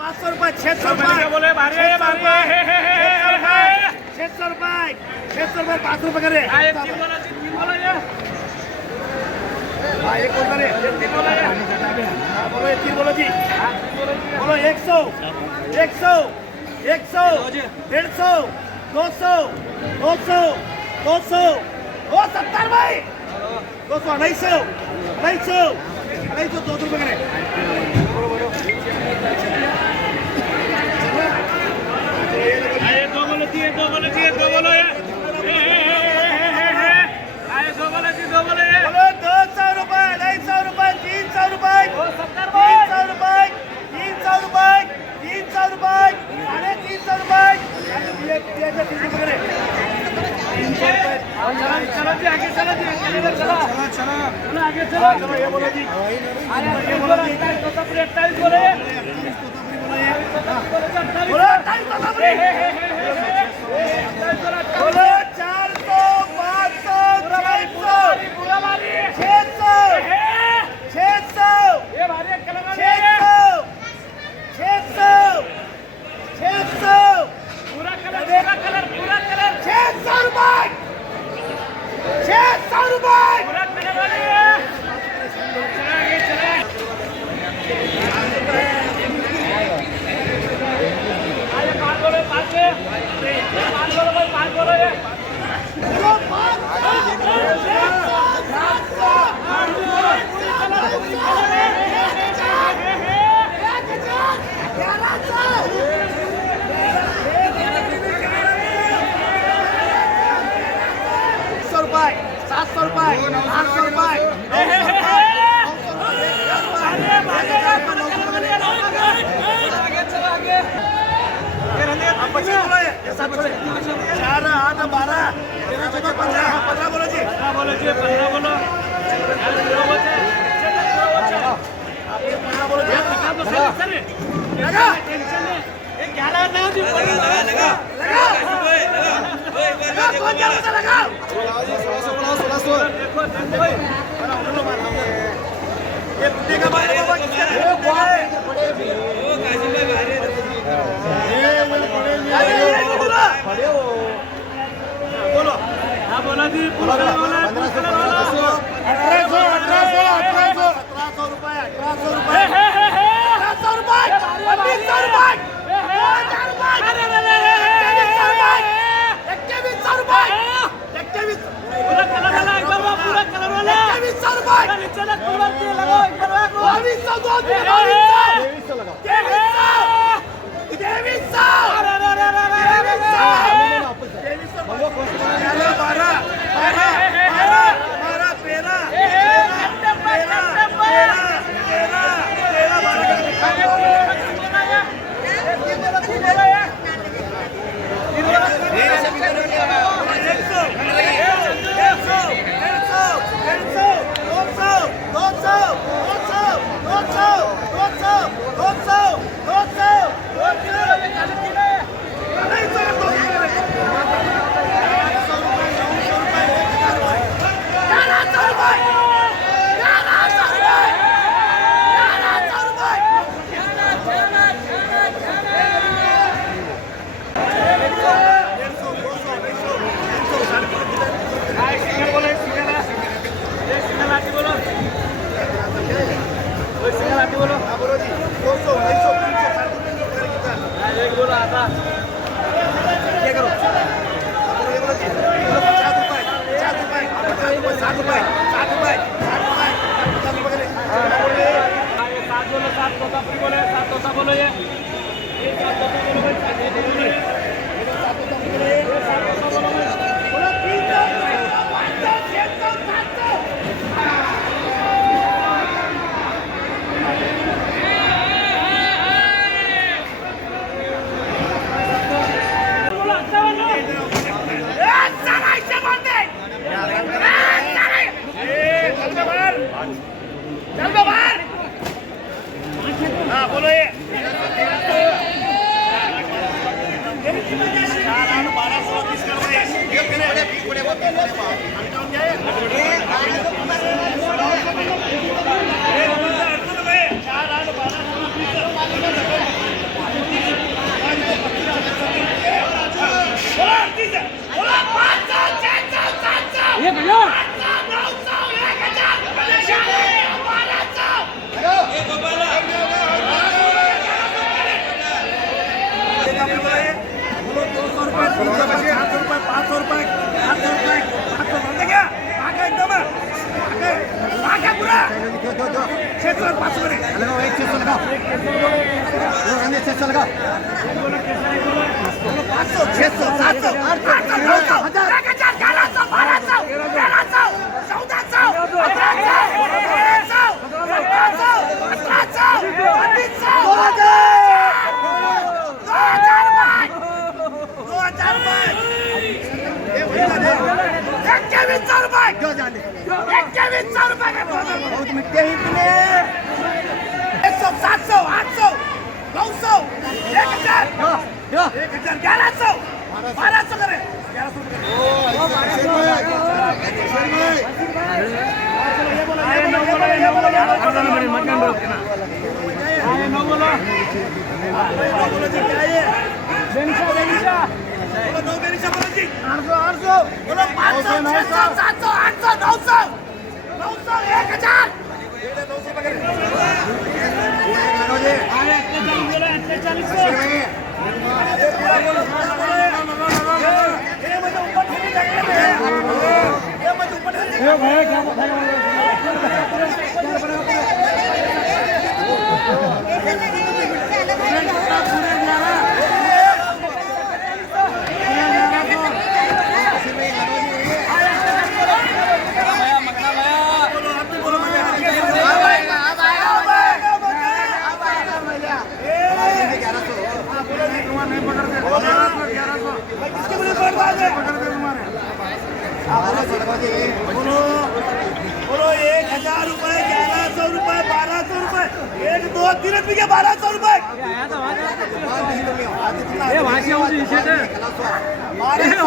500 रुपये 600 रुपये बोले भारी है, भारी है, 600 रुपये 5 रुपये करे एक तीन बोला ये हाँ एक बोल करे बोलो एक तीन बोलो जी बोलो 100 100 100 150 200 200 200 270 भाई 200 250 250 200 रुपये करे दो बोलो ये दो बोलो ये आए दो बोलो ये बोलो 200 रुपये 250 रुपये 300 रुपये 300 रुपये 300 रुपये 300 रुपये 350 रुपये 300 रुपये चलो जी आगे चलो जी चलो आगे चलो चलो ये बोलो जी ये बोलो 28 बोले बोलो 28 बोलो 400 500 600 600 ये भारी कलर 600 पूरा कलर 600 रुपये 600 रुपये पूरा कलर वाली चला आगे पाँच बोलो ये बोलो 700 रुपये 800 रुपये चार 8 12 13 14 15 बोलो जी 15 बोलो लगा कौन जाता लगा ये बुड्ढे का बारे बाबा किसका बोलो हाँ बोला जी पूरा कलर वाला 1800 रुपये 1800 रुपये 1800 रुपये 2200 रुपये 2100 रुपये पूरा कलर वाला एक बार पूरा कलर वाला 2100 रुपये चलो पूरा के लगाओ एक बार 7 बोलो ये बोलो ये 4 सौ 500 करे लगाओ 100 लगाओ 600 लगाओ 500 600 700 800 900 1000 1100 1200 1300 1400 1500 बोलो 1000 रुपए 1100 रुपए 1200 रुपए 1 2 3 रुपये 1200 रुपए 1300 रुपये